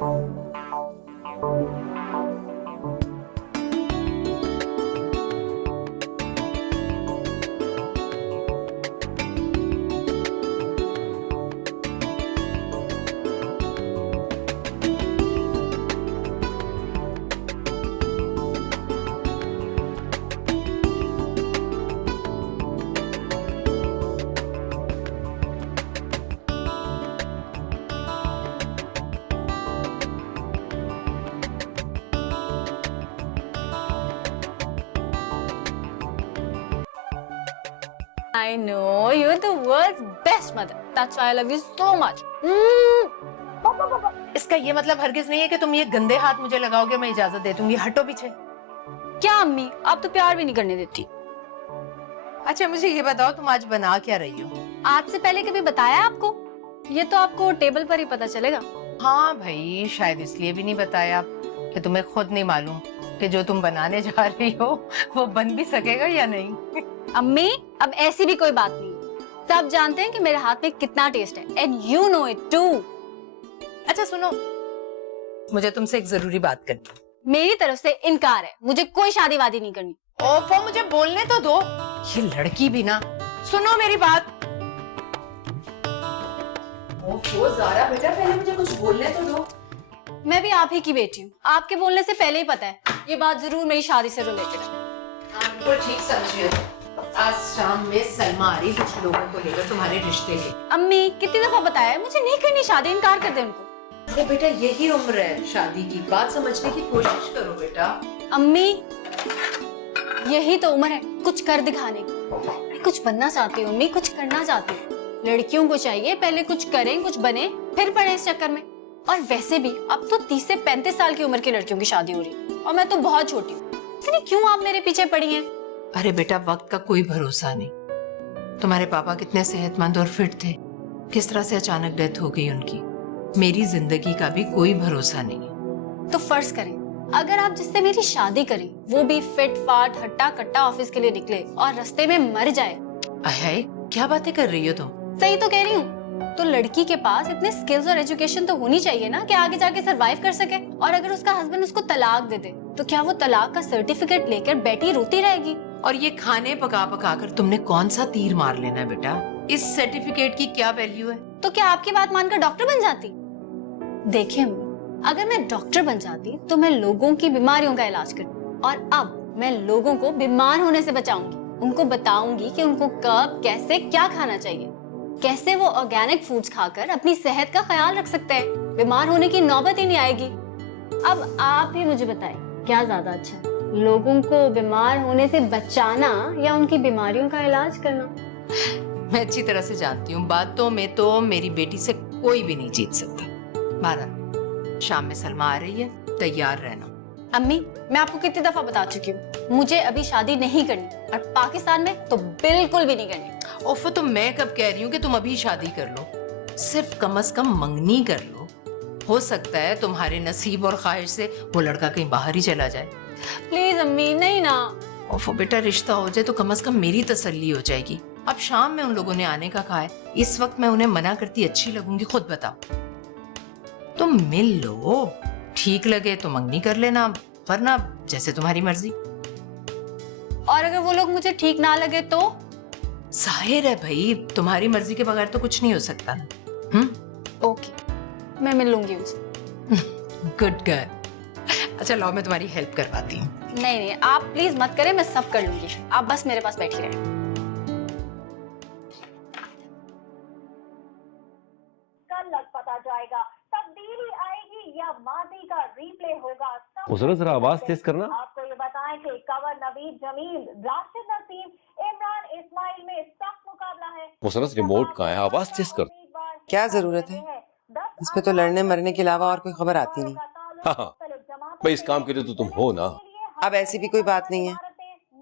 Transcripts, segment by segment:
I know you're the world's best mother. That's why I love you so much. इसका ये मतलब हरगिज नहीं है कि तुम ये गंदे हाथ मुझे लगाओगे, मैं इजाजत दे दूंगी। हटो पीछे। क्या अम्मी, आप तो प्यार भी नहीं करने देती। अच्छा मुझे ये बताओ, तुम आज बना क्या रही हो? आज से पहले कभी बताया आपको? ये तो आपको टेबल पर ही पता चलेगा। हाँ भाई, शायद इसलिए भी नहीं बताया कि तुम्हें खुद नहीं मालूम कि जो तुम बनाने जा रही हो वो बन भी सकेगा या नहीं। अम्मी, अब ऐसी भी कोई बात नहीं। सब जानते हैं कि मेरे हाथ में कितना टेस्ट है, and you know it too. अच्छा सुनो, मुझे तुमसे एक जरूरी बात करनी है। मेरी तरफ से इनकार है, मुझे कोई शादी वादी नहीं करनी। ओफो, मुझे बोलने तो दो। ये लड़की भी ना, सुनो मेरी बात। ओफो ज़ारा बेटा, पहले मुझे कुछ बोलने तो दो। मैं भी आप ही की बेटी हूँ, आपके बोलने से पहले ही पता है ये बात जरूर मेरी शादी से रिलेटेड है। आपको ठीक समझिए, आज शाम में सलमा आ रही कुछ लोगों को लेकर तुम्हारे रिश्ते के। अम्मी, कितनी दफा बताया मुझे नहीं करनी शादी, इनकार कर दे उनको। अरे बेटा, यही उम्र है शादी की, बात समझने की कोशिश करो बेटा। अम्मी, यही तो उम्र है कुछ कर दिखाने की। मैं कुछ बनना चाहती हूँ अम्मी, कुछ करना चाहती हूँ। लड़कियों को चाहिए पहले कुछ करें, कुछ बने, फिर पड़े इस चक्कर में। और वैसे भी अब तो 30 से 35 साल की उम्र की लड़कियों की शादी हो रही है, और मैं तो बहुत छोटी हूँ। इतनी क्यों आप मेरे पीछे पड़ी हैं? अरे बेटा, वक्त का कोई भरोसा नहीं। तुम्हारे पापा कितने सेहतमंद और फिट थे, किस तरह से अचानक डेथ हो गई उनकी। मेरी जिंदगी का भी कोई भरोसा नहीं है। तो फर्ज करें अगर आप जिससे मेरी शादी करें वो भी फिट फाट हट्टा कट्टा ऑफिस के लिए निकले और रास्ते में मर जाए। अहे, क्या बातें कर रही हो तुम? सही तो कह रही हूँ। तो लड़की के पास इतने स्किल्स और एजुकेशन तो होनी चाहिए ना कि आगे जाके सरवाइव कर सके। और अगर उसका हस्बैंड उसको तलाक दे दे तो क्या वो तलाक का सर्टिफिकेट लेकर बैठी रोती रहेगी? और ये खाने पका पका कर तुमने कौन सा तीर मार लेना है बेटा? इस सर्टिफिकेट की क्या वैल्यू है? तो क्या आपकी बात मानकर डॉक्टर बन जाती? देखिए अम्मी, अगर मैं डॉक्टर बन जाती तो मैं लोगों की बीमारियों का इलाज करती, और अब मैं लोगों को बीमार होने से बचाऊंगी। उनको बताऊंगी कि उनको कब कैसे क्या खाना चाहिए, कैसे वो ऑर्गेनिक फूड्स खाकर अपनी सेहत का ख्याल रख सकते हैं। बीमार होने की नौबत ही नहीं आएगी। अब आप ही मुझे बताएं, क्या ज्यादा अच्छा है, लोगों को बीमार होने से बचाना या उनकी बीमारियों का इलाज करना? मैं अच्छी तरह से जानती हूँ, बातों में तो मेरी बेटी से कोई भी नहीं जीत सकता। भारत, शाम में सलमा आ रही है, तैयार रहना। अम्मी, मैं आपको कितनी दफा बता चुकी हूँ, मुझे अभी शादी नहीं करनी, और पाकिस्तान में तो बिल्कुल भी नहीं करनी। ओफो, तो मैं कब कह रही हूँ कि तुम अभी शादी कर लो? सिर्फ कम से कम मंगनी कर लो। हो सकता है तुम्हारे नसीब और ख्वाहिश से वो लड़का कहीं बाहर ही चला जाए। प्लीज अम्मी, नहीं ना। ओफो बेटा, रिश्ता हो जाए तो कम से कम मेरी तसल्ली हो जाएगी। अब शाम में उन लोगों ने आने का कहा है, इस वक्त मैं उन्हें मना करती अच्छी लगूंगी? खुद बताओ। तुम मिल लो, ठीक लगे तो मंगनी कर लेना, वरना जैसे तुम्हारी मर्जी। और अगर वो लोग मुझे ठीक ना लगे तो? जाहिर है भाई, तुम्हारी मर्जी के बगैर तो कुछ नहीं हो सकता ना। ओके, मैं मिल लूंगी उनसे। Good girl. अच्छा लाओ, मैं तुम्हारी हेल्प करवाती हूँ। नहीं नहीं, आप प्लीज मत करें, मैं सब कर लूंगी, आप बस मेरे पास बैठी रहे। कल लग पता जाएगा, तब्दीली आएगी या मादी का रीप्ले होगा। मुसरत जरा आवाज तेज करना। आपको ये बताएं कि कंवर नवीद जमील, राशिद नसीम, इमरान इस्माइल में सख्त मुकाबला है। मुसरत रिमोट कहाँ है? आवाज तेज कर। क्या जरूरत है? इस पे तो लड़ने मरने के अलावा और कोई खबर आती नहीं। हाँ, भाई इस काम के लिए तो तुम हो ना। अब ऐसी भी कोई बात नहीं है।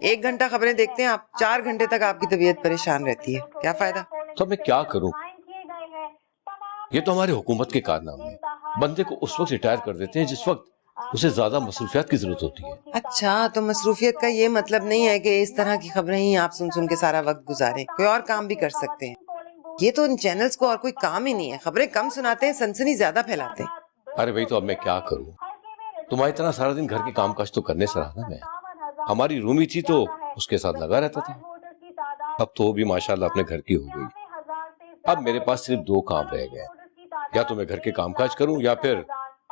1 घंटा खबरें देखते हैं आप, 4 घंटे तक आपकी तबीयत परेशान रहती है, क्या फायदा? तो मैं क्या करूं? ये तो हमारे हुकूमत के कारनामे हैं। बंदे को उस वक्त रिटायर कर देते हैं जिस वक्त उसे ज्यादा मसरूफियात की जरूरत होती है। अच्छा, तो मसरूफियत का ये मतलब नहीं है कि इस तरह की खबरें ही आप सुन सुन के सारा वक्त गुजारें। कोई और काम भी कर सकते हैं। ये तो इन चैनल्स को और कोई काम ही नहीं है। खबरें कम सुनाते हैं, सनसनी ज्यादा फैलाते हैं। अरे भाई, तो अब मैं क्या करूं? तुम्हारी तरह सारा दिन घर के कामकाज तो करने से रहा ना मैं। हमारी रूमी थी तो उसके साथ लगा रहता था। अब तो वो भी माशाल्लाह अपने घर की हो गई। अब मेरे पास सिर्फ 2 काम रह गए, या तो मैं घर के कामकाज करूं या फिर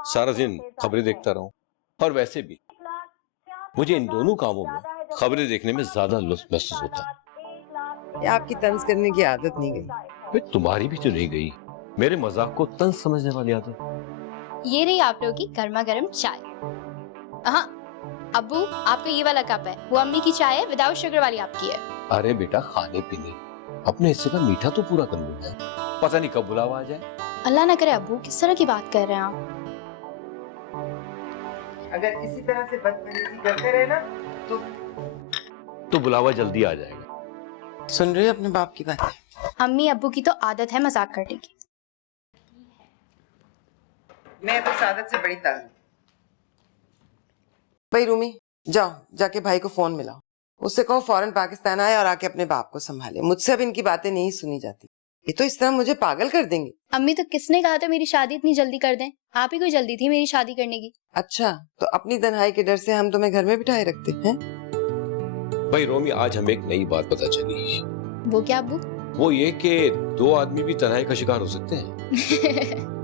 सारा दिन खबरें देखता रहूं। और वैसे भी मुझे इन दोनों कामों में खबरें देखने में ज्यादा लुत्फ महसूस होता है। ये आपकी तंज करने की आदत नहीं गई। फिर तुम्हारी भी तो नहीं गई, मेरे मजाक को तंज समझने वाली आदत। ये रही आप लोगों की गर्मा गर्म चाय। हाँ अब्बू, आपका ये वाला कप है, वो अम्मी की चाय है, विदाउट शुगर वाली आपकी है। अरे बेटा, खाने पीने अपने हिस्से का मीठा तो पूरा कर लूंगा, पता नहीं कब बुलावा आ जाए। अल्लाह ना करे अब्बू, किस तरह की बात कर रहे हैं आप? अगर इसी तरह से बदतमीजी करते रहे ना तो बुलावा जल्दी आ जाएगा। सुन रहे हो अपने बाप की बात? अम्मी अब्बू की तो आदत है मजाक करने की। मैं तो इस आदत से बड़ी तंग हूं। भाई रूमी, जाओ जाके भाई को फोन मिलाओ, उससे कहो फौरन पाकिस्तान आए और आके अपने बाप को संभाले। मुझसे अब इनकी बातें नहीं सुनी जाती, ये तो इस तरह मुझे पागल कर देंगे। अम्मी तो किसने कहा था मेरी शादी इतनी जल्दी कर दें? आप ही को जल्दी थी मेरी शादी करने की। अच्छा, तो अपनी तन्हाई के डर से हम तुम्हें घर में बिठाए रखते हैं? भाई रोमी, आज हमें एक नई बात पता चली। वो क्या अब्बू? वो ये कि 2 आदमी भी तन्हाई का शिकार हो सकते हैं।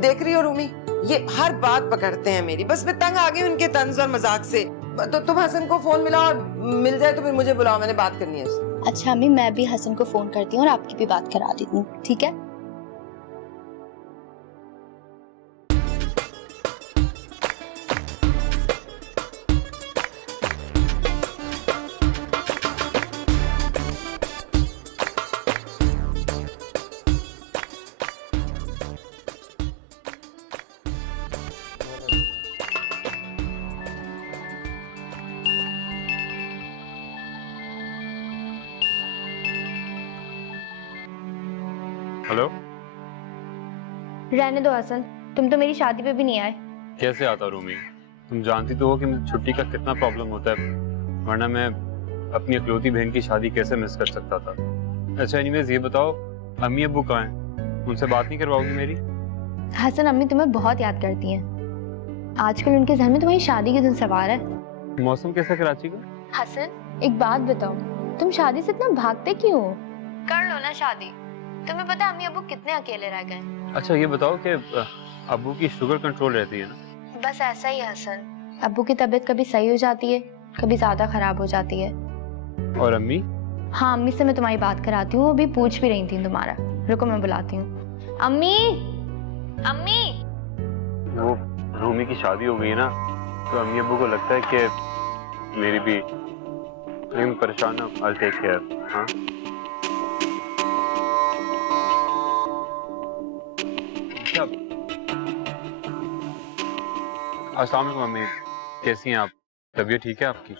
देख रही हो रूमी, ये हर बात पकड़ते हैं मेरी, बस मैं तंग आ गई उनके तंज और मजाक से। तो तुम हसन को फोन मिलाओ, और मिल जाए तो फिर मुझे बुलाओ, मैंने बात करनी है उससे। अच्छा अम्मी, मैं भी हसन को फोन करती हूँ और आपकी भी बात करा देती हूँ, ठीक है? हेलो, रहने दो हसन, तुम तो मेरी शादी पे भी नहीं आए। कैसे आता रूमी? तुम जानती तो हो कि मुझे छुट्टी का कितना प्रॉब्लम होता है, वरना मैं अपनी इकलौती बहन की शादी कैसे मिस कर सकता था। अच्छा एनीवेज, ये बताओ अम्मी अब्बू कहाँ हैं? उनसे बात नहीं करवाओगी मेरी? हसन, अम्मी तुम्हें बहुत याद करती हैं। आजकल उनके जहन में तुम्हारी शादी के दिन सवार है। मौसम कैसा कराची का? हसन एक बात बताओ, तुम शादी से इतना भागते क्यों हो? कर लो ना शादी। तुम्हें पता है अम्मी अब्बू कितने अकेले रह गए। अच्छा ये बताओ कि अब्बू की शुगर कंट्रोल रहती है ना? बस ऐसा ही है हसन, अब्बू की तबीयत कभी सही हो जाती है, कभी ज्यादा खराब हो जाती है। और अम्मी? हाँ अम्मी से मैं तुम्हारी बात कराती हूँ, वो भी पूछ भी रही थी तुम्हारा। रुको मैं बुलाती हूँ। अम्मी, अम्मी। वो रूमी की शादी हो गई ना, तो अम्मी अब्बू को लगता है कि मेरी भी, लेकिन परेशान ना, I'll take care, हाँ? अस्सलाम वालेकुम मम्मी, कैसी हैं आप? तबीयत ठीक है आपकी?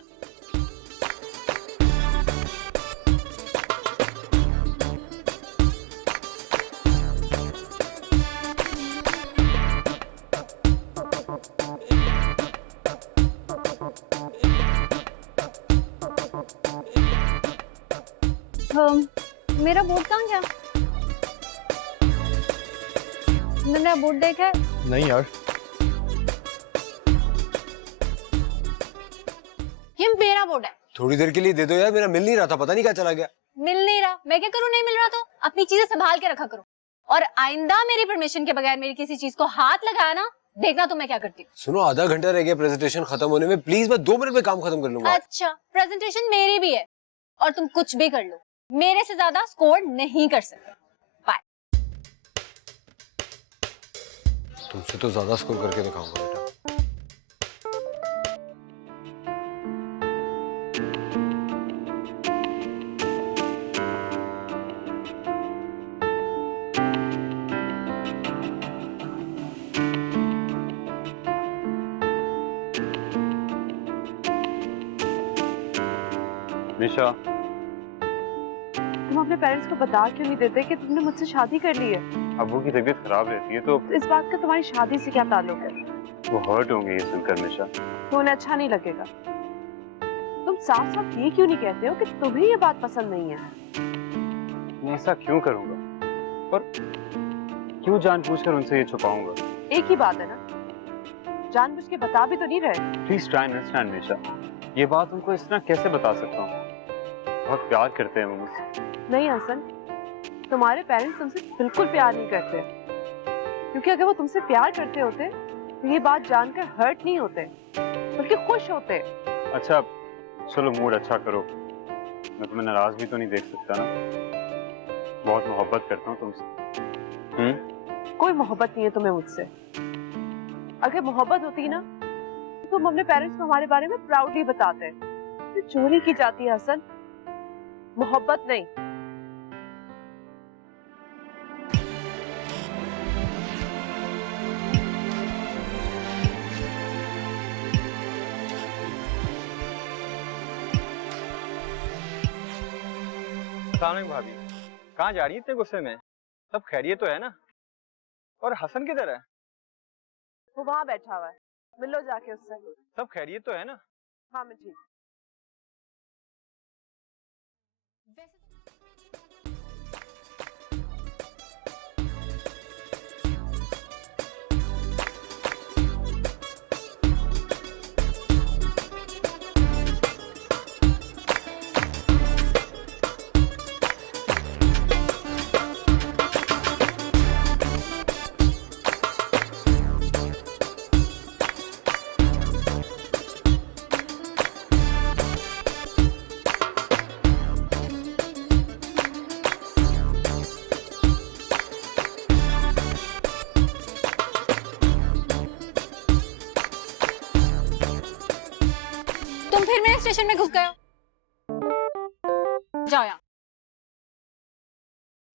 मेरा बोर्ड कहाँ गया? मेरा बोर्ड देखा है? नहीं यार, ये मेरा बोर्ड है। थोड़ी देर के लिए दे दो यार, मेरा मिल नहीं रहा था, पता नहीं क्या चला गया। मिल नहीं रहा, मैं क्या करूँ? नहीं मिल रहा तो अपनी चीजें संभाल के रखा करो, और आइंदा मेरी परमिशन के बगैर मेरी किसी चीज को हाथ लगाया ना, देखना तो मैं क्या करती हूँ। सुनो, आधा घंटा रह गया प्रेजेंटेशन खत्म होने में, प्लीज मैं 2 मिनट में काम खत्म कर लूंगा। अच्छा, प्रेजेंटेशन मेरी भी है, और तुम कुछ भी कर लो, मेरे से ज्यादा स्कोर नहीं कर सकते। बाय। तुमसे तो ज्यादा स्कोर करके दिखाऊंगा बेटा। निशा, तुम अपने पेरेंट्स को बता क्यों नहीं देते कि तुमने मुझसे शादी कर ली है? अब्बू की तबीयत खराब रहती है तो इस बात का तुम्हारी शादी से क्या ताल्लुक है? वो हर्ट होंगे ये सुनकर निशा। तो उन्हें अच्छा नहीं लगेगा। तुम साफ साफ ये क्यों नहीं कहते हो कि तुम्हें ये बात पसंद नहीं है? मैं ऐसा क्यों करूंगा और क्यों जानबूझकर उनसे ये छुपाऊंगा? एक ही बात है ना, जानबूझ के बता भी तो नहीं रहे। प्लीज ट्राई अंडरस्टैंड निशा, ये बात उनको इस तरह कैसे बता सकता हूँ? बहुत प्यार करते हैं वो मुझसे। नहीं हसन, तुम्हारे पेरेंट्स तुमसे बिल्कुल प्यार नहीं करते, क्योंकि अगर वो तुमसे प्यार करते होते तो ये बात जानकर हर्ट नहीं होते, बल्कि खुश होते। अच्छा चलो मूड अच्छा करो, मैं तुम्हें नाराज भी तो नहीं देख सकता ना, बहुत मोहब्बत करता हूँ तुमसे। कोई मोहब्बत नहीं है तुम्हें मुझसे। अगर मोहब्बत होती ना तो तुम अपने पेरेंट्स को हमारे बारे में प्राउडली बताते। तो चोरी की जाती है हसन, मोहब्बत नहीं। अस्सलाम भाभी, कहाँ जा रही है इतने गुस्से में? सब खैरियत तो है ना? और हसन किधर है? वो वहां बैठा हुआ है, मिल लो जाके उससे। सब खैरियत तो है ना? हाँ मैं ठीक। तुम फिर मेरे स्टेशन में घुस गए हो। जाओ यहाँ।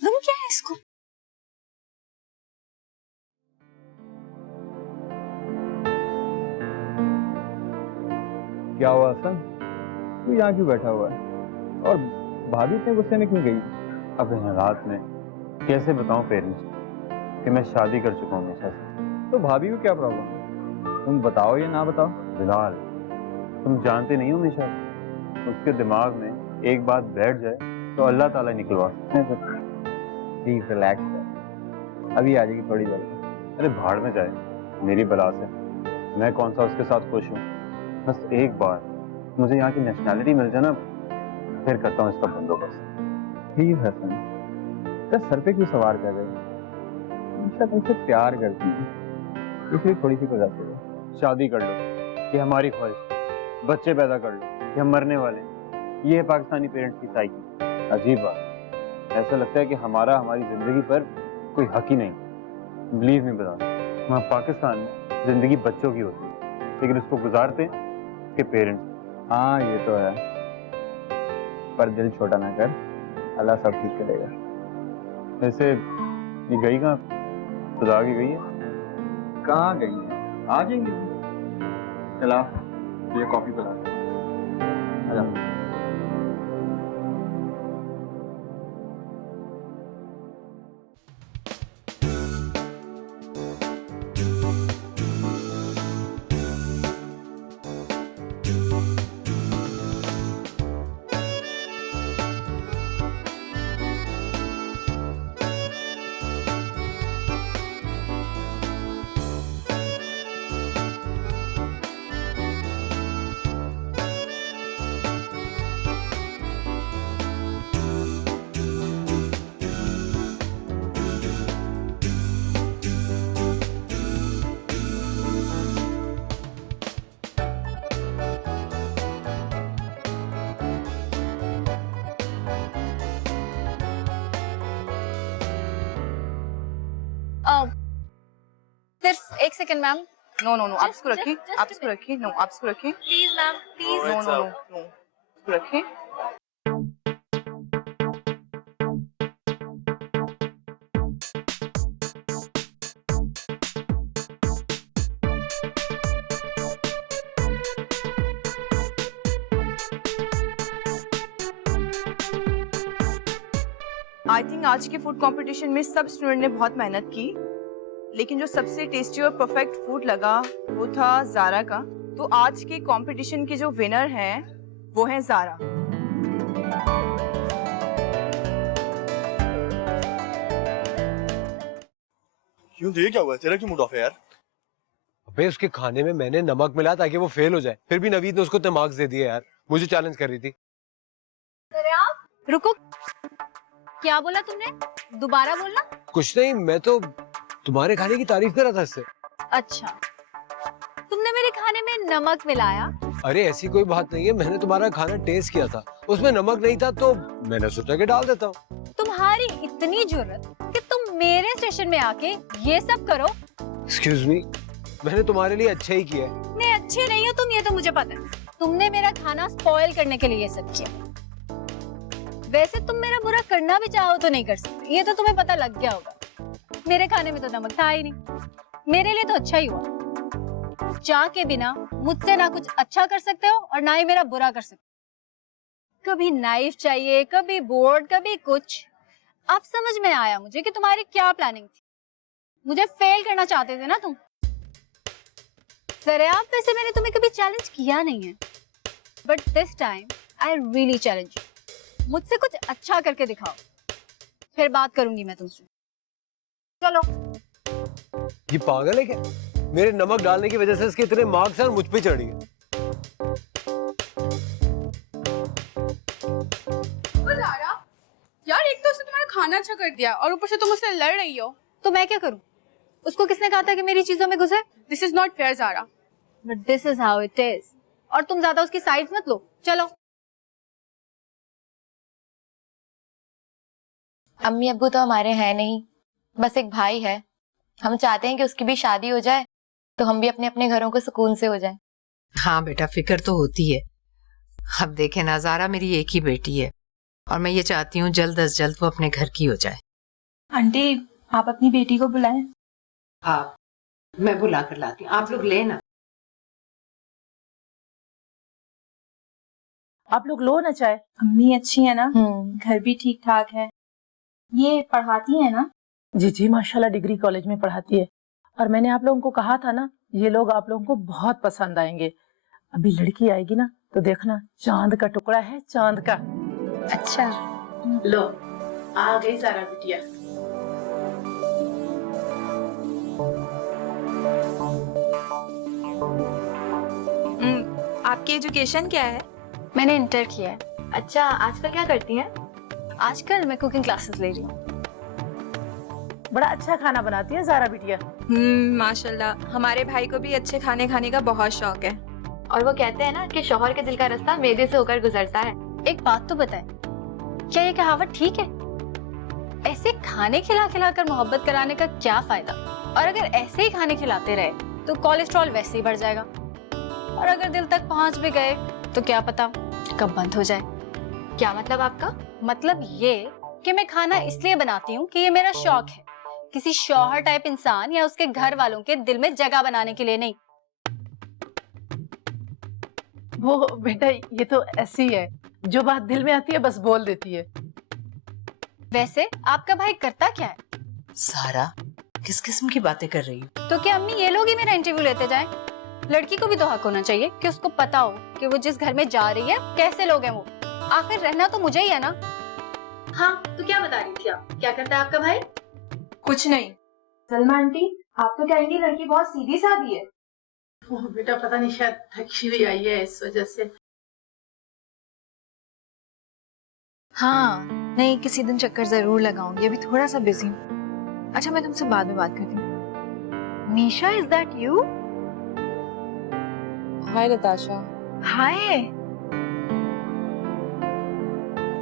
तुम क्या है इसको? क्या हुआ हसन? तू यहाँ क्यों बैठा हुआ है? और भाभी इतने गुस्से में क्यों गई? अब इन हालात में कैसे बताऊं पेरेंट्स कि मैं शादी कर चुका हूँ निशा से? तो भाभी को क्या प्रॉब्लम है? तुम बताओ या ना बताओ? बिलाल, तुम जानते नहीं हो निशा, उसके दिमाग में एक बात बैठ जाए तो अल्लाह ताला निकलवा सकते हैं। प्लीज रिलैक्स कर, अभी आ जाएगी थोड़ी देर में। अरे भाड़ में जाए मेरी बला से, मैं कौन सा उसके साथ खुश हूँ। बस एक बार मुझे यहाँ की नेशनैलिटी मिल जाए ना, फिर करता हूँ इसका बंदोबस्त। प्लीज हसन, तो सर पे क्यों सवार कर रहे हो? निशा तुमसे प्यार करती है, इसलिए थोड़ी सी गुजारिश है, शादी कर लो, ये हमारी ख्वाहिश। बच्चे पैदा कर लो, ये हम मरने वाले। ये है पाकिस्तानी पेरेंट्स की साइकी। अजीब बात, ऐसा लगता है कि हमारी जिंदगी पर कोई हक ही नहीं। बिलीव नहीं बता, वहाँ पाकिस्तान में जिंदगी बच्चों की होती है, लेकिन उसको गुजारते के पेरेंट्स। हाँ ये तो है, पर दिल छोटा ना कर, अल्लाह सब ठीक करेगा। वैसे ये गई कहाँ? खुदा की गई है? कहाँ गई है? आ जाएंगे। चला ये कॉफी पिला। सिर्फ एक second ma'am. No no no, आप इसको रखिए, आप इसको रखिए। नो, आप इसको रखिए। Please ma'am, please. No no no no, इसको रखिए। आई थिंक आज के फूड कंपटीशन में सब स्टूडेंट ने बहुत मेहनत की, लेकिन जो सबसे टेस्टी और परफेक्ट फूड लगा वो था ज़ारा का। तो आज के कंपटीशन के जो विनर हैं वो हैं ज़ारा। क्यों, तो ये क्या हुआ? तेरा क्यों मूड ऑफ है यार? अबे उसके खाने में मैंने नमक मिलाया ताकि वो फेल हो जाए, फिर भी नवीद ने उसको इतने मार्क्स दे दिए यार। मुझे चैलेंज कर रही थी। रुको, क्या बोला तुमने? दोबारा बोलना। कुछ नहीं, मैं तो तुम्हारे खाने की तारीफ कर रहा था इससे। अच्छा, तुमने मेरे खाने में नमक मिलाया? अरे ऐसी कोई बात नहीं है, मैंने तुम्हारा खाना टेस्ट किया था, उसमें नमक नहीं था तो मैंने सोचा कि डाल देता हूँ। तुम्हारी इतनी जुर्रत कि तुम मेरे स्टेशन में आके ये सब करो? एक्सक्यूज मी, मैंने तुम्हारे लिए अच्छा ही किया है। मैं अच्छे नहीं हो तुम, ये तो मुझे पता है। तुमने मेरा खाना स्पॉइल करने के लिए ये सब किया। वैसे तुम मेरा बुरा करना भी चाहो तो नहीं कर सकते, ये तो तुम्हें पता लग गया होगा। मेरे खाने में तो नमक था ही नहीं, मेरे लिए तो अच्छा ही हुआ। चाह के बिना मुझसे ना कुछ अच्छा कर सकते हो और ना ही मेरा बुरा कर सकते हो। कभी नाइफ चाहिए, कभी बोर्ड, कभी कुछ। अब समझ में आया मुझे कि तुम्हारी क्या प्लानिंग थी। मुझे फेल करना चाहते थे ना तुम। सरे आप, वैसे मैंने तुम्हें कभी चैलेंज किया नहीं है, but this time I really challenge you. मुझसे कुछ अच्छा करके दिखाओ, फिर बात करूंगी मैं तुमसे। चलो। ये पागल है क्या? मेरे नमक डालने की वजह से इसके इतने मार्क्स हैं और मुझ पे चढ़ी है। यार एक तो उसने तुम्हारा खाना अच्छा कर दिया और ऊपर से तुम उससे लड़ रही हो। तो मैं क्या करूं? उसको किसने कहा था कि मेरी चीजों में घुसे? This is not fair Zara. But this is how it is. और तुम ज्यादा उसकी साइड मत लो। चलो। अम्मी अब्बू तो हमारे हैं नहीं, बस एक भाई है। हम चाहते हैं कि उसकी भी शादी हो जाए तो हम भी अपने अपने घरों को सुकून से हो जाए। हाँ बेटा, फिक्र तो होती है। अब देखे ना ज़ारा मेरी एक ही बेटी है और मैं ये चाहती हूँ जल्द अज जल्द वो अपने घर की हो जाए। आंटी आप अपनी बेटी को बुलाएं। आप, मैं बुला कर लाती हूँ, आप लोग लेना। आप लोग लो ना चाय। अम्मी अच्छी है ना? घर भी ठीक ठाक है। ये पढ़ाती है ना? जी जी माशाल्लाह, डिग्री कॉलेज में पढ़ाती है। और मैंने आप लोगों को कहा था ना, ये लोग आप लोगों को बहुत पसंद आएंगे। अभी लड़की आएगी ना तो देखना, चांद का टुकड़ा है, चांद का। अच्छा, लो आ गई ज़ारा बिटिया। आपकी एजुकेशन क्या है? मैंने इंटर किया है। अच्छा, आजकल क्या करती हैं? आजकल मैं कुकिंग क्लासेस ले रही हूँ। बड़ा अच्छा खाना बनाती है ज़ारा बिटिया। माशाल्लाह, हमारे भाई को भी अच्छे खाने खाने का बहुत शौक है। और वो कहते हैं ना कि शौहर के दिल का रास्ता मैदे से होकर गुजरता है। एक बात तो बताएं, क्या ये कहावत ठीक है? ऐसे खाने खिला खिला कर मोहब्बत कराने का क्या फायदा? और अगर ऐसे ही खाने खिलाते रहे तो कोलेस्ट्रॉल वैसे ही बढ़ जाएगा, और अगर दिल तक पहुंच भी गए तो क्या पता कब बंद हो जाए। क्या मतलब आपका? मतलब ये कि मैं खाना इसलिए बनाती हूँ कि ये मेरा शौक है, किसी शौहर टाइप इंसान या उसके घर वालों के दिल में जगह बनाने के लिए नहीं। वो बेटा, ये तो ऐसी है, जो बात दिल में आती है बस बोल देती है। वैसे आपका भाई करता क्या है? ज़ारा, किस किस्म की बातें कर रही हो? तो क्या अम्मी ये लोग ही मेरा इंटरव्यू लेते जाएं? लड़की को भी तो हक होना चाहिए कि उसको पता हो कि वो जिस घर में जा रही है कैसे लोग हैं वो। आखिर रहना तो मुझे ही है ना। हाँ, तो क्या बता रही थी आप? क्या करता है आपका भाई? कुछ नहीं। सलमा आंटी, आप तो कहेंगी लड़की बहुत सीधी सादी है। वो बेटा पता नहीं, शायद थकी हुई आई है इस वजह से। हाँ, नहीं किसी दिन चक्कर जरूर लगाऊंगी, अभी थोड़ा सा बिजी हूँ। अच्छा, मैं तुमसे बाद में बात करती हूँ। निशा, इज दैट यू? हाय नताशा। हाय।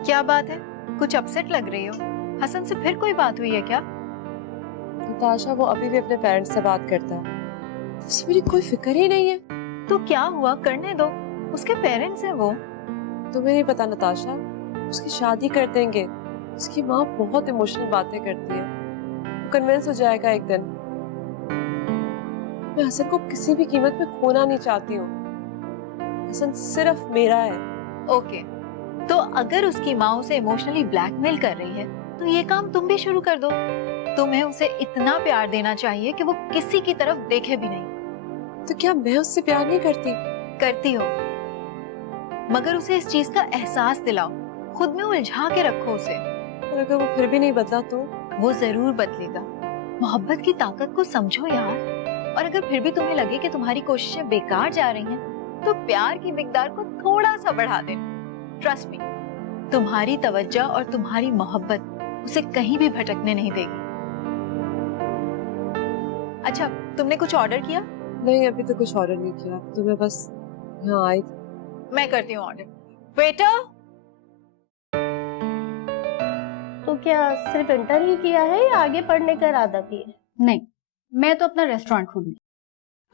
क्या बात है, कुछ अपसेट लग रही हो? हसन से फिर कोई बात हुई है क्या? नताशा, वो अभी भी अपने पेरेंट्स से बात करता है, उससे मेरी कोई फिक्र ही नहीं है। तो क्या हुआ, करने दो, उसके पेरेंट्स हैं वो। तुम्हें नहीं पता नताशा, उसकी शादी कर देंगे। उसकी माँ बहुत इमोशनल बातें करती है, वो कन्विंस हो जाएगा एक दिन। मैं हसन को किसी भी कीमत पे खोना नहीं चाहती हूँ। हसन सिर्फ मेरा है। ओके, तो अगर उसकी माँ उसे इमोशनली ब्लैकमेल कर रही है तो ये काम तुम भी शुरू कर दो। तुम्हें उसे इतना प्यार देना चाहिए कि वो किसी की तरफ देखे भी नहीं। तो क्या मैं उससे प्यार नहीं करती? करती हो, मगर उसे इस चीज का एहसास दिलाओ, खुद में उलझा के रखो उसे। और अगर वो फिर भी नहीं बदला तो? वो जरूर बदलेगा। मोहब्बत की ताकत को समझो यार। और अगर फिर भी तुम्हें लगे कि तुम्हारी कोशिशें बेकार जा रही हैं, तो प्यार की मिकदार को थोड़ा सा बढ़ा देना। ट्रस्ट मी, तुम्हारी तवज्जो और तुम्हारी मोहब्बत उसे कहीं भी भटकने नहीं देगी। अच्छा, तुमने कुछ ऑर्डर किया? नहीं, अभी तो कुछ ऑर्डर नहीं किया, तो मैं बस यहाँ आई थी। मैं करती हूँ ऑर्डर। वेटर, तो क्या सिर्फ इंटर ही किया है या आगे पढ़ने का इरादा भी है? नहीं, मैं तो अपना रेस्टोरेंट खोलूंगी।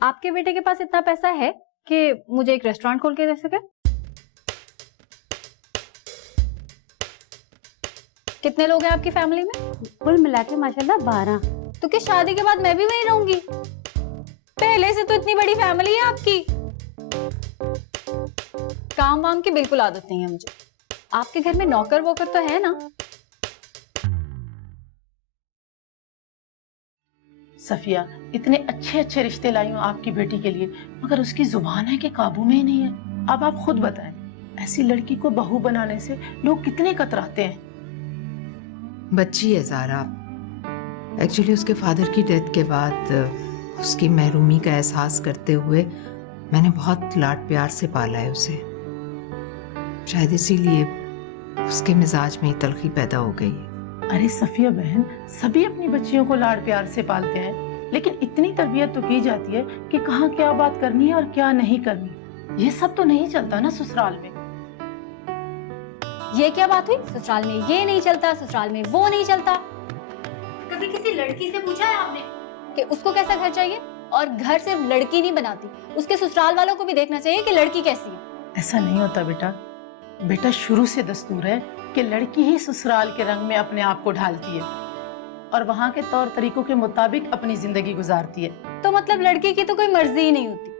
आपके बेटे के पास इतना पैसा है कि मुझे एक रेस्टोरेंट खोल के दे सके? कितने लोग हैं आपकी फैमिली में? कुल मिला के माशाल्लाह 12। तो क्या शादी के बाद मैं भी वहीं रहूंगी? पहले से तो इतनी बड़ी फैमिली है आपकी। काम वाम की बिल्कुल आदत नहीं है मुझे। आपके घर में नौकर वोकर तो है ना? सफिया, इतने अच्छे अच्छे रिश्ते लाई हूँ आपकी बेटी के लिए, मगर उसकी जुबान है कि काबू में ही नहीं है। अब आप खुद बताएं, ऐसी लड़की को बहू बनाने से लोग कितने कतराते हैं। बच्ची है ज़ारा। एक्चुअली उसके फादर की डेथ के बाद उसकी महरूमी का एहसास करते हुए मैंने बहुत लाड प्यार से पाला है उसे। शायद इसीलिए उसके मिजाज में तलखी पैदा हो गई है। अरे सफिया बहन, सभी अपनी बच्चियों को लाड प्यार से पालते हैं, लेकिन इतनी तरबियत तो की जाती है कि कहाँ क्या बात करनी है और क्या नहीं करनी। ये सब तो नहीं चलता ना ससुराल में। ये क्या बात हुई? ससुराल में ये नहीं चलता, ससुराल में वो नहीं चलता। कभी किसी लड़की से पूछा है आपने कि उसको कैसा घर चाहिए? और घर सिर्फ लड़की नहीं बनाती, उसके ससुराल वालों को भी देखना चाहिए कि लड़की कैसी है। ऐसा नहीं होता बेटा। बेटा, शुरू से दस्तूर है कि लड़की ही ससुराल के रंग में अपने आप को ढालती है और वहाँ के तौर तरीकों के मुताबिक अपनी जिंदगी गुजारती है। तो मतलब लड़की की तो कोई मर्जी ही नहीं होती।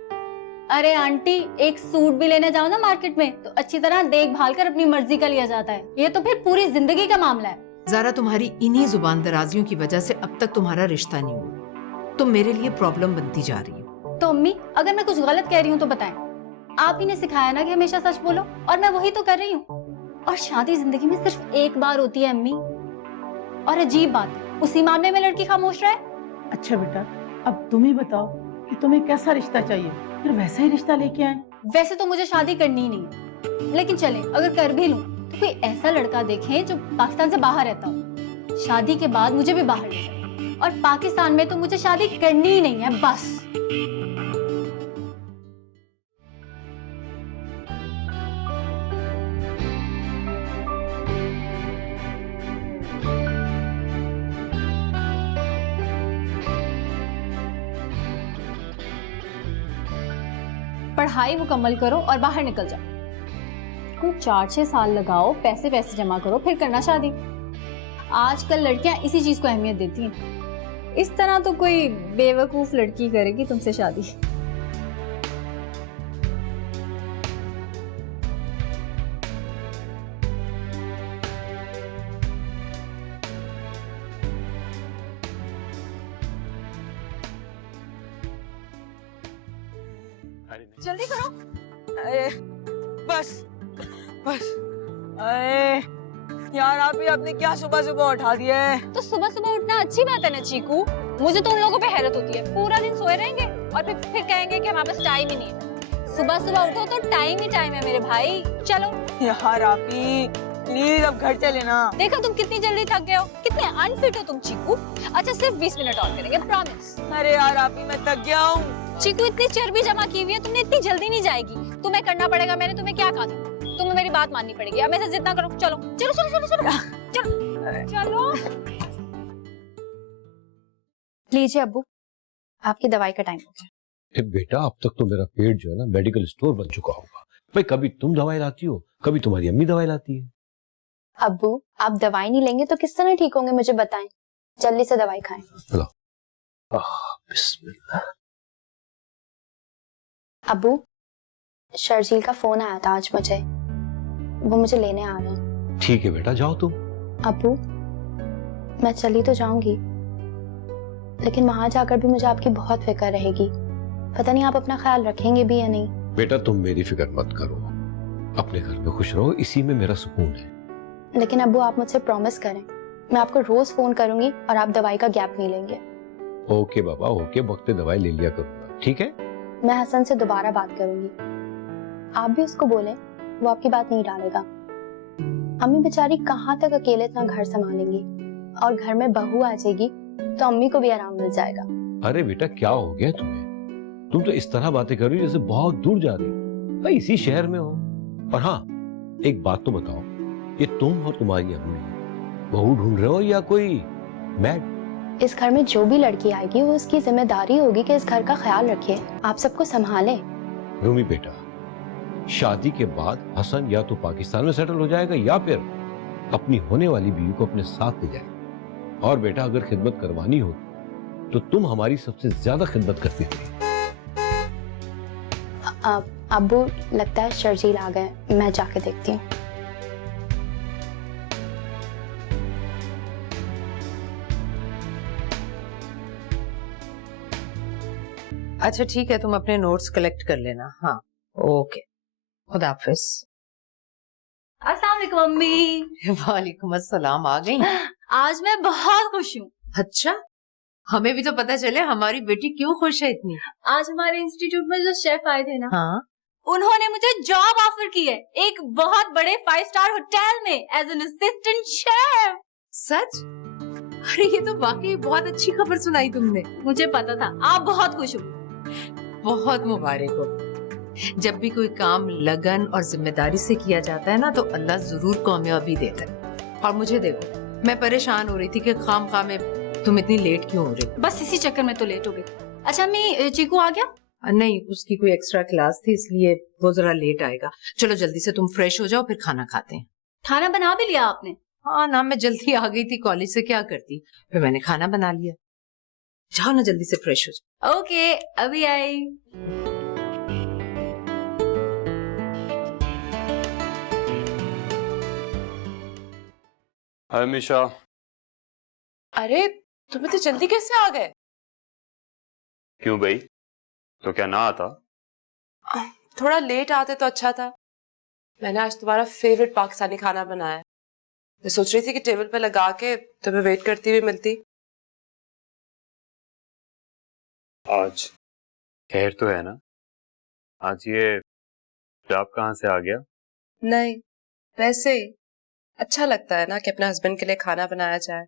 अरे आंटी, एक सूट भी लेने जाओ ना मार्केट में तो अच्छी तरह देखभाल कर अपनी मर्जी का लिया जाता है। ये तो फिर पूरी जिंदगी का मामला है। ज़ारा, तुम्हारी इन्हीं जुबान दराजियों की वजह से अब तक तुम्हारा रिश्ता नहीं हुआ। तुम मेरे लिए प्रॉब्लम बनती जा रही हो। तो अम्मी, अगर मैं कुछ गलत कह रही हूँ तो बताएं। आप ही ने सिखाया ना कि हमेशा सच बोलो, और मैं वही तो कर रही हूँ। और शादी जिंदगी में सिर्फ एक बार होती है अम्मी। और अजीब बात है, उसी मामले में लड़की खामोश रहे। अच्छा बेटा, अब तुम ही बताओ कि तुम्हें कैसा रिश्ता चाहिए, फिर वैसा ही रिश्ता लेके आए। वैसे तो मुझे शादी करनी ही नहीं है, लेकिन चले अगर कर भी लूं तो कोई ऐसा लड़का देखें जो पाकिस्तान से बाहर रहता हो। शादी के बाद मुझे भी बाहर ले जाए, और पाकिस्तान में तो मुझे शादी करनी ही नहीं है बस। पढ़ाई मुकम्मल करो और बाहर निकल जाओ। कोई 4-6 साल लगाओ, पैसे वैसे जमा करो, फिर करना शादी। आजकल लड़कियां इसी चीज को अहमियत देती हैं। इस तरह तो कोई बेवकूफ लड़की करेगी तुमसे शादी। जल्दी करो। अरे बस बस। अरे यार, आप ही आपने क्या सुबह सुबह उठा दिया है? तो सुबह सुबह उठना अच्छी बात है ना चीकू। मुझे तो उन लोगों पे हैरत होती है, पूरा दिन सोए रहेंगे और फिर कहेंगे कि हमारे पास टाइम ही नहीं है। सुबह सुबह उठो तो टाइम ही टाइम है मेरे भाई। चलो यार आप ही प्लीज अब घर चले ना। देखो तुम कितनी जल्दी थक गए हो, कितने अनफिट हो तुम चीकू। अच्छा, सिर्फ 20 मिनट और करेंगे, प्रॉमिस। अरे यार आप ही, मैं थक गया हूँ। चीकू, इतनी चर्बी जमा की हुई है, तुमने इतनी जल्दी नहीं जाएगी। तुम्हें करना पड़ेगा। मैंने तुम्हें क्या कहा था? तुम्हें मेरी बात माननी पड़ेगी। अब मैं से जितना करो। चलो चलो चलो चलो चलो चलो चलो। लीजिए अब्बू, आपकी दवाई का टाइम हो गया। बेटा, अब तक तो मेरा पेट जो है ना मेडिकल स्टोर बन चुका होगा। भाई, कभी तुम दवाई लाती हो, कभी तुम्हारी अम्मी दवाई लाती है। अब्बू, आप दवाई नहीं लेंगे तो किस तरह ठीक होंगे, मुझे बताएं। जल्दी से दवाई खाएं। बिस्मिल्लाह। अब्बू, शर्जील का फोन आया था आज मुझे, वो मुझे लेने आ रहे हैं। ठीक है बेटा, जाओ तुम। अब्बू, मैं चली तो जाऊंगी, लेकिन वहां जाकर भी मुझे आपकी बहुत फिक्र रहेगी। पता नहीं आप अपना ख्याल रखेंगे भी या नहीं। बेटा, तुम मेरी फिक्र मत करो, अपने घर में खुश रहो, इसी में मेरा सुकून है। लेकिन अब्बू, आप मुझसे प्रॉमिस करें, मैं आपको रोज फोन करूंगी और आप दवाई का गैप नहीं लेंगे। ओके बाबा ओके, वक्त पे दवाई ले लिया करूंगा, ठीक है? मैं हसन से दोबारा बात करूंगी। आप भी उसको बोलें, वो आपकी बात नहीं टालेगा। अम्मी बेचारी कहाँ तक अकेले इतना घर संभालेंगी, और घर में बहू आ जाएगी तो अम्मी को भी आराम मिल जाएगा। अरे बेटा क्या हो गया तुम्हें? तुम तो इस तरह बातें कर रही हो जैसे बहुत दूर जा रही हो। भाई इसी शहर में हो। और हाँ, एक बात तो बताओ, ये तुम और तुम्हारी अम्मी बहू ढूंढ रहे हो या कोई मैड? इस घर में जो भी लड़की आएगी वो उसकी जिम्मेदारी होगी कि इस घर का ख्याल रखे, आप सबको संभाले। रूमी बेटा, शादी के बाद हसन या तो पाकिस्तान में सेटल हो जाएगा या फिर अपनी होने वाली बीवी को अपने साथ ले जाएगा। और बेटा अगर खिदमत करवानी हो तो तुम हमारी सबसे ज्यादा खिदमत करती हो। अब्बू लगता है शर्जील आ गए, मैं जाके देखती हूँ। अच्छा ठीक है, तुम अपने नोट्स कलेक्ट कर लेना। हाँ ओके, खुदा हाफिज। अस्सलाम वालेकुम अम्मी। वालेकुम अस्सलाम। आ गई? आज मैं बहुत खुश हूँ। अच्छा, हमें भी तो पता चले हमारी बेटी क्यों खुश है इतनी। आज हमारे इंस्टीट्यूट में जो शेफ आए थे ना, हाँ, उन्होंने मुझे जॉब ऑफर की है एक बहुत बड़े 5 स्टार होटल में एज एन असिस्टेंट शेफ। सच? अरे ये तो वाकई बहुत अच्छी खबर सुनाई तुमने। मुझे पता था आप बहुत खुश हो। बहुत मुबारक हो। जब भी कोई काम लगन और जिम्मेदारी से किया जाता है ना तो अल्लाह जरूर कामयाबी देता है। और मुझे देखो, मैं परेशान हो रही थी कि खामखा में तुम इतनी लेट क्यों हो रही। बस इसी चक्कर में तो लेट हो गई। अच्छा अम्मी, चीकू आ गया? नहीं, उसकी कोई एक्स्ट्रा क्लास थी इसलिए वो जरा लेट आएगा। चलो जल्दी से तुम फ्रेश हो जाओ, फिर खाना खाते हैं। खाना बना भी लिया आपने? हाँ ना, मैं जल्दी आ गई थी कॉलेज से, क्या करती, फिर मैंने खाना बना लिया। जाओ ना जल्दी से फ्रेश हो जाओ। ओके, अभी आई। हाय मिशा। अरे तुम्हें तो जल्दी कैसे आ गए? क्यों भाई, तो क्या ना आता? थोड़ा लेट आते तो अच्छा था। मैंने आज तुम्हारा फेवरेट पाकिस्तानी खाना बनाया है। मैं सोच रही थी कि टेबल पे लगा के तुम्हें वेट करती हुई मिलती। आज खैर तो है ना? आज ये जॉब कहाँ से आ गया? नहीं, वैसे ही अच्छा लगता है ना कि अपने हस्बैंड के लिए खाना बनाया जाए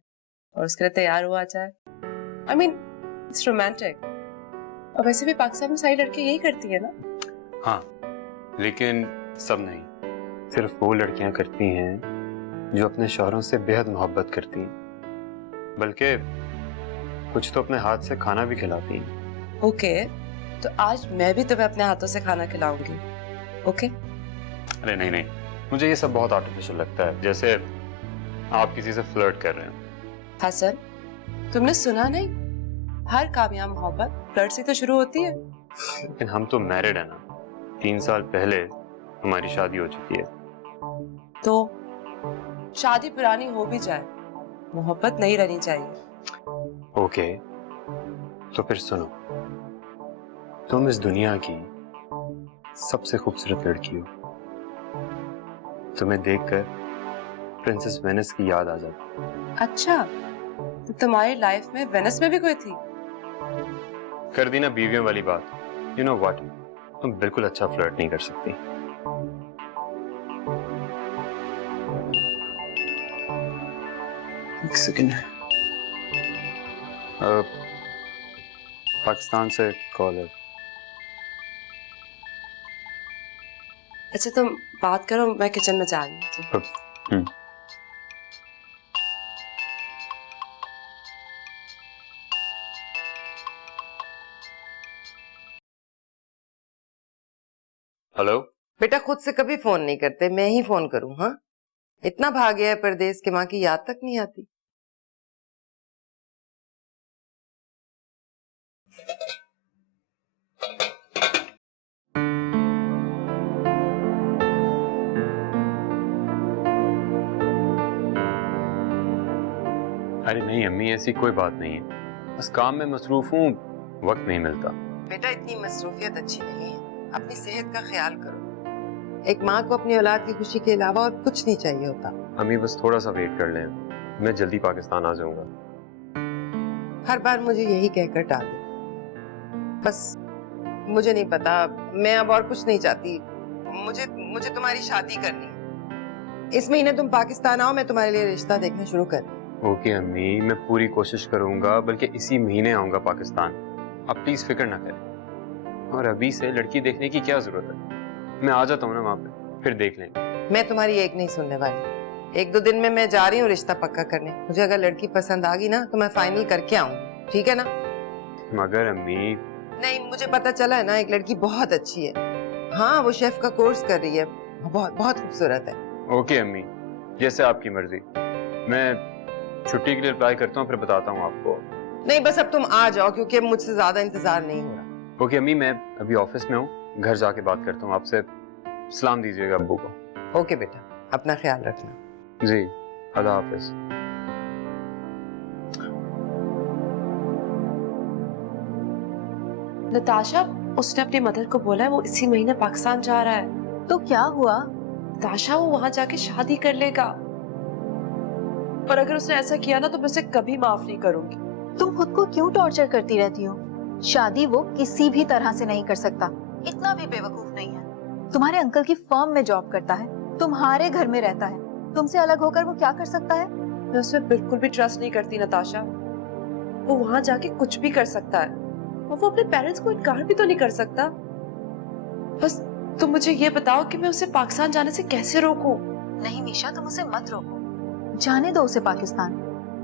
और उसके लिए तैयार हुआ जाए। I mean it's romantic. और वैसे भी पाकिस्तान में सारी लड़कियां यही करती है ना? हाँ, लेकिन सब नहीं। सिर्फ वो लड़कियां करती हैं जो अपने शौहरों से बेहद मोहब्बत करती हैं, बल्कि कुछ तो अपने हाथ से खाना भी खिलाती हैं। ओके, तो आज मैं भी तुम्हें अपने हाथों से खाना खिलाऊंगी। ओके? अरे नहीं नहीं, मुझे ये सब बहुत आर्टिफिशियल लगता है, जैसे आप किसी से फ्लर्ट कर रहे हो। हसन, तुमने सुना नहीं? हर कामयाब मोहब्बत फ्लर्ट से तो शुरू होती है। लेकिन हम तो मैरिड है ना, 3 साल पहले हमारी शादी हो चुकी है। तो शादी पुरानी हो भी जाए, मोहब्बत नहीं रहनी चाहिए। ओके, तो फिर सुनो, तुम इस दुनिया की सबसे खूबसूरत लड़की हो। तुम्हें देखकर प्रिंसेस वेनिस की याद आ जाती। अच्छा, तो तुम्हारी लाइफ में वेनिस में भी कोई थी? कर दी ना बीवियों वाली बात। यू नो व्हाट, तुम बिल्कुल अच्छा फ्लर्ट नहीं कर सकती। एक सेकंड, पाकिस्तान से कॉल है। अच्छा तुम बात करो, मैं किचन में जा रही हूँ। हेलो बेटा, खुद से कभी फोन नहीं करते, मैं ही फोन करूं? हाँ, इतना भाग गया है परदेस के माँ की याद तक नहीं आती। अरे नहीं अम्मी, ऐसी कोई बात नहीं है, बस काम में मसरूफ हूँ, वक्त नहीं मिलता। बेटा इतनी मसरूफियत अच्छी नहीं है, अपनी सेहत का ख्याल करो। एक माँ को अपनी औलाद की खुशी के अलावा और कुछ नहीं चाहिए होता। अम्मी बस थोड़ा सा वेट कर लें, मैं जल्दी पाकिस्तान आ जाऊंगा। हर बार मुझे यही कहकर टाल दे। बस मुझे नहीं पता, मैं अब और कुछ नहीं चाहती। मुझे मुझे तुम्हारी शादी करनी है। इस महीने तुम पाकिस्तान आओ, मैं तुम्हारे लिए रिश्ता देखना शुरू कर। ओके अम्मी, मैं पूरी कोशिश करूंगा, बल्कि इसी महीने आऊंगा पाकिस्तान। आप प्लीज फिक्र ना करें। और अभी से लड़की देखने की क्या जरूरत है, मैं आ जाता हूँ ना वहाँ पे, फिर देख लेंगे। मैं तुम्हारी एक नहीं सुनने वाली। 1-2 दिन में मैं जा रही हूँ रिश्ता पक्का करने। मुझे अगर लड़की पसंद आ गई ना तो मैं फाइनल करके आऊंगी, ठीक है ना? मगर अम्मी। नहीं, मुझे पता चला है ना, एक लड़की बहुत अच्छी है। हाँ, वो शेफ का कोर्स कर रही है, बहुत बहुत खूबसूरत है। ओके अम्मी, जैसे आपकी मर्जी। मैं छुट्टी के लिए अप्लाई करता हूँ, फिर बताता हूँ आपको। नहीं, बस अब तुम आ जाओ, क्योंकि अब मुझसे ज्यादा इंतजार नहीं हो रहा। ओके अम्मी, मैं अभी ऑफिस में हूँ, घर जाके बात करता हूँ आपसे। सलाम दीजिएगा अब्बू को। ओके बेटा, अपना ख्याल रखना। जी, अल्लाह हाफिज। नताशा, उसने अपनी मदर को बोला है वो इसी महीने पाकिस्तान जा रहा है। तो क्या हुआ? नताशा, वो वहां जाके शादी कर लेगा। और अगर उसने ऐसा किया ना तो मैं उसे कभी माफ नहीं करूंगी। तुम खुद को क्यों टॉर्चर करती रहती हो? शादी वो किसी भी तरह से नहीं कर सकता, इतना भी बेवकूफ नहीं है। तुम्हारे अंकल की फर्म में जॉब करता है, तुम्हारे घर में रहता है, तुमसे अलग होकर वो क्या कर सकता है? मैं उसमें बिल्कुल भी ट्रस्ट नहीं करती नताशा। वो वहां जाके कुछ भी कर सकता है और वो अपने पेरेंट्स को इनकार भी तो नहीं कर सकता। बस तुम मुझे ये बताओ कि मैं उसे पाकिस्तान जाने से कैसे रोकूं? नहीं मीशा, तुम उसे मत रोको, जाने दो उसे पाकिस्तान।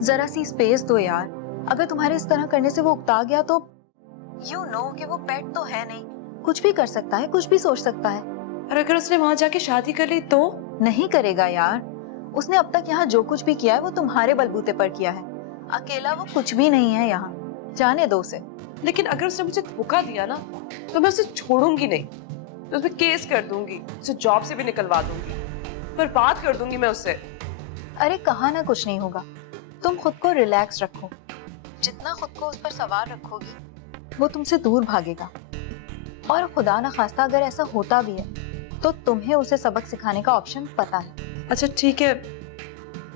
जरा सी स्पेस दो यार। अगर तुम्हारे इस तरह करने से वो उकता गया तो यू नो कि वो पेट तो है नहीं, कुछ भी कर सकता है, कुछ भी सोच सकता है। और अगर उसने वहां जाके शादी कर ली तो? नहीं करेगा यार। उसने अब तक यहाँ जो कुछ भी किया है वो तुम्हारे बलबूते पर किया है। अकेला वो कुछ भी नहीं है यहाँ, जाने दो उसे। लेकिन अगर उसने मुझे धोखा दिया ना तो मैं उसे छोड़ूंगी नहीं। मैं उसपे केस कर दूंगी, उसे जॉब से भी निकलवा दूंगी, बर्बाद कर दूंगी मैं उसे। अरे कहा ना कुछ नहीं होगा, तुम खुद को रिलैक्स रखो। जितना खुद को उस पर सवार रखोगी वो तुमसे दूर भागेगा। और खुदा ना खास्ता अगर ऐसा होता भी है तो तुम्हें उसे सबक सिखाने का ऑप्शन पता है। अच्छा ठीक है,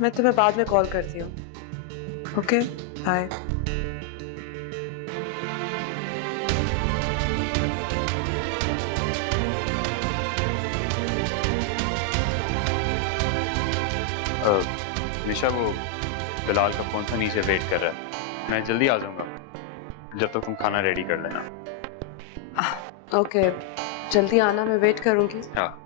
मैं तुम्हें बाद में कॉल करती हूँ। Okay, bye. निशा, वो बिलाल का फोन था, नीचे वेट कर रहा है। मैं जल्दी आ जाऊंगा, जब तक तुम खाना रेडी कर लेना। ओके, जल्दी आना, मैं वेट करूंगी। हाँ।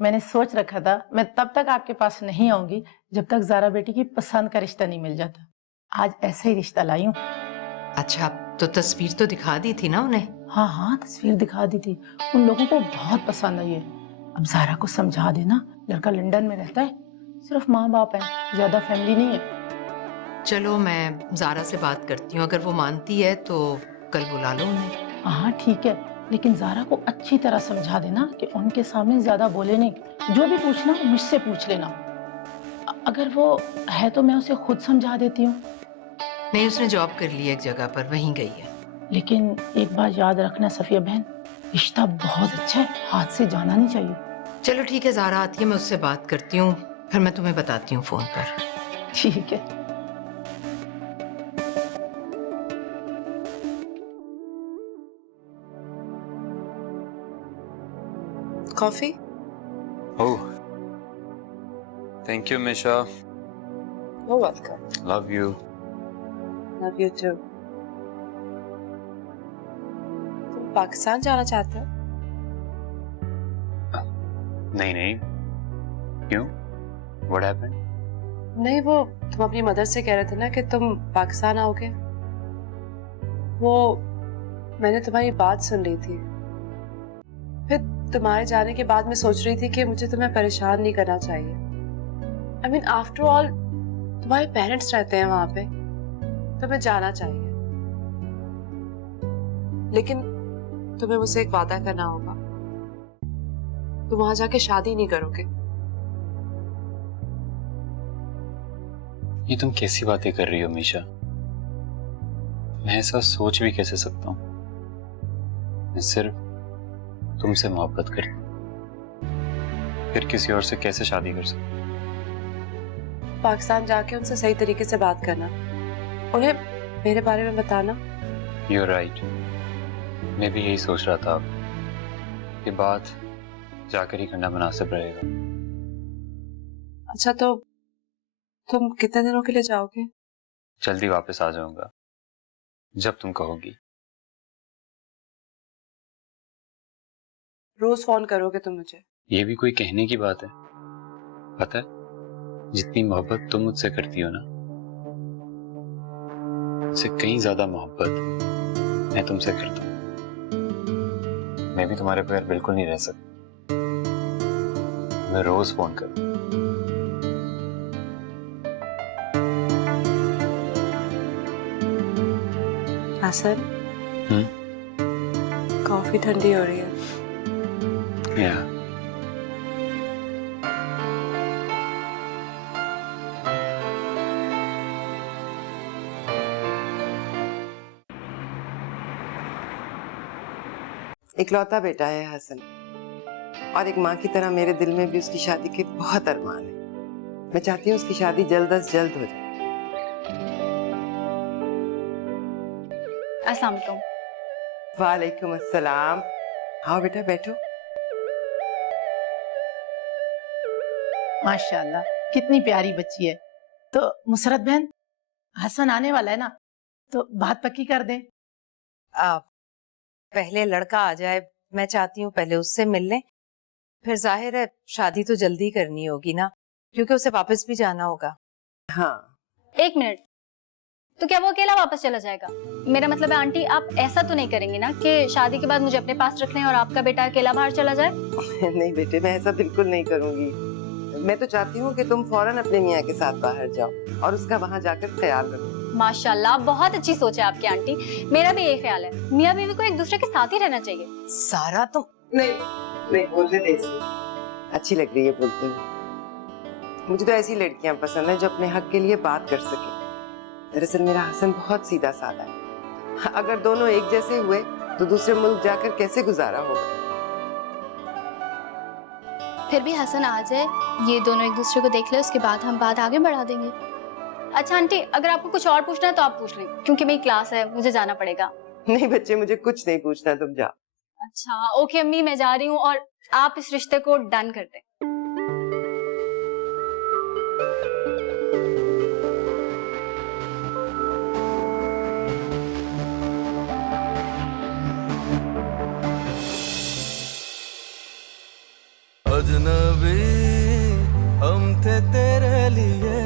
मैंने सोच रखा था मैं तब तक आपके पास नहीं आऊंगी जब तक ज़ारा बेटी की पसंद का रिश्ता नहीं मिल जाता। आज ऐसा ही रिश्ता लाई हूँ। अच्छा, तो तस्वीर तो दिखा दी थी ना उन्हें? हाँ हाँ, तस्वीर दिखा दी थी, उन लोगों को बहुत पसंद आई है। अब ज़ारा को समझा देना, लड़का लंदन में रहता है, सिर्फ माँ बाप है, ज्यादा फैमिली नहीं है। चलो मैं ज़ारा से बात करती हूँ, अगर वो मानती है तो कल बुला लो उन्हें। हाँ ठीक है, लेकिन ज़ारा को अच्छी तरह समझा देना कि उनके सामने ज्यादा बोले नहीं, जो भी पूछना मुझसे पूछ लेना। अगर वो है तो मैं उसे खुद समझा देती हूँ। नहीं, उसने जॉब कर ली है एक जगह पर, वहीं गई है। लेकिन एक बात याद रखना सफिया बहन, रिश्ता बहुत अच्छा है, हाथ से जाना नहीं चाहिए। चलो ठीक है, ज़ारा आती है, मैं उससे बात करती हूँ, फिर मैं तुम्हें बताती हूँ फोन पर। ठीक है। Coffee? Oh, thank you Misha. You're welcome. Love you. Love you too. तुम पाकिस्तान जाना चाहते हो? नहीं नहीं, क्यों? What happened? नहीं, वो तुम अपनी मदर से कह रहे थे ना कि तुम पाकिस्तान आओगे। वो मैंने तुम्हारी बात सुन ली थी, फिर तुम्हारे जाने के बाद मैं सोच रही थी कि मुझे तुम्हें परेशान नहीं करना चाहिए, आई मीन आफ्टर ऑल तुम्हारे पेरेंट्स रहते हैं वहां पे, तुम्हें जाना चाहिए, लेकिन तुम्हें मुझसे एक वादा करना होगा, तुम वहां जाके शादी नहीं करोगे। ये तुम कैसी बातें कर रही हो मीशा? मैं ऐसा सोच भी कैसे सकता हूँ? मैं सिर्फ तुमसे मोहब्बत करता हूँ, फिर किसी और से कैसे शादी कर सकता हूँ? पाकिस्तान जाके उनसे सही तरीके से बात करना, उन्हें मेरे बारे में बताना। You're right. मैं भी यही सोच रहा था कि बात जाकर ही करना मुनासिब रहेगा। अच्छा, तो तुम कितने दिनों के लिए जाओगे? जल्दी वापस आ जाऊंगा जब तुम कहोगी। रोज फोन करोगे तुम मुझे? ये भी कोई कहने की बात है? पता है, जितनी मोहब्बत तुम मुझसे करती हो ना, उससे कहीं ज्यादा मोहब्बत मैं तुमसे करता हूँ। मैं भी तुम्हारे बगैर बिल्कुल नहीं रह सकता। मैं रोज फोन करूँ। हसन, कॉफी ठंडी हो रही है। Yeah. इकलौता बेटा है हसन, और एक माँ की तरह मेरे दिल में भी उसकी शादी के बहुत अरमान है। मैं चाहती हूँ उसकी शादी जल्द अज जल्द हो जाए। अस्सलाम वालेकुम। वालेकुम अस्सलाम। आओ बेटा बैठो। माशाल्लाह, कितनी प्यारी बच्ची है। तो मुसरत बहन, हसन आने वाला है ना, तो बात पक्की कर दे। पहले लड़का आ जाए, मैं चाहती हूँ पहले उससे मिल लें, फिर जाहिर है शादी तो जल्दी करनी होगी ना, क्योंकि उसे वापस भी जाना होगा। हाँ। एक मिनट, तो क्या वो अकेला वापस चला जाएगा? मेरा मतलब है आंटी, आप ऐसा तो नहीं करेंगी ना कि शादी के बाद मुझे अपने पास रख लें और आपका बेटा अकेला बाहर चला जाए? नहीं बेटे, मैं ऐसा बिल्कुल नहीं करूंगी। मैं तो चाहती हूँ कि तुम फौरन अपने मियाँ के साथ बाहर जाओ और उसका वहाँ जाकर ख्याल रखो। माशाल्लाह, बहुत अच्छी सोच है आपकी आंटी। मेरा भी यही ख्याल है, मियाँ बीवी को एक दूसरे के साथ ही रहना चाहिए। सारा तुम नहीं बोलने दे इसे। अच्छी लग रही है बोलते हुए। मुझे तो ऐसी लड़कियां पसंद है जो अपने हक के लिए बात कर सके। दरअसल मेरा हसन बहुत सीधा साधा है। अगर दोनों एक जैसे हुए तो दूसरे मुल्क जाकर कैसे गुजारा होगा? फिर भी हसन आ जाए, ये दोनों एक दूसरे को देख ले, उसके बाद हम बात आगे बढ़ा देंगे। अच्छा आंटी, अगर आपको कुछ और पूछना है तो आप पूछ लें, क्योंकि मेरी क्लास है, मुझे जाना पड़ेगा। नहीं बच्चे, मुझे कुछ नहीं पूछना, तुम जाओ। अच्छा ओके अम्मी, मैं जा रही हूँ और आप इस रिश्ते को डन कर दें। अजनबी हम थे तेरे लिए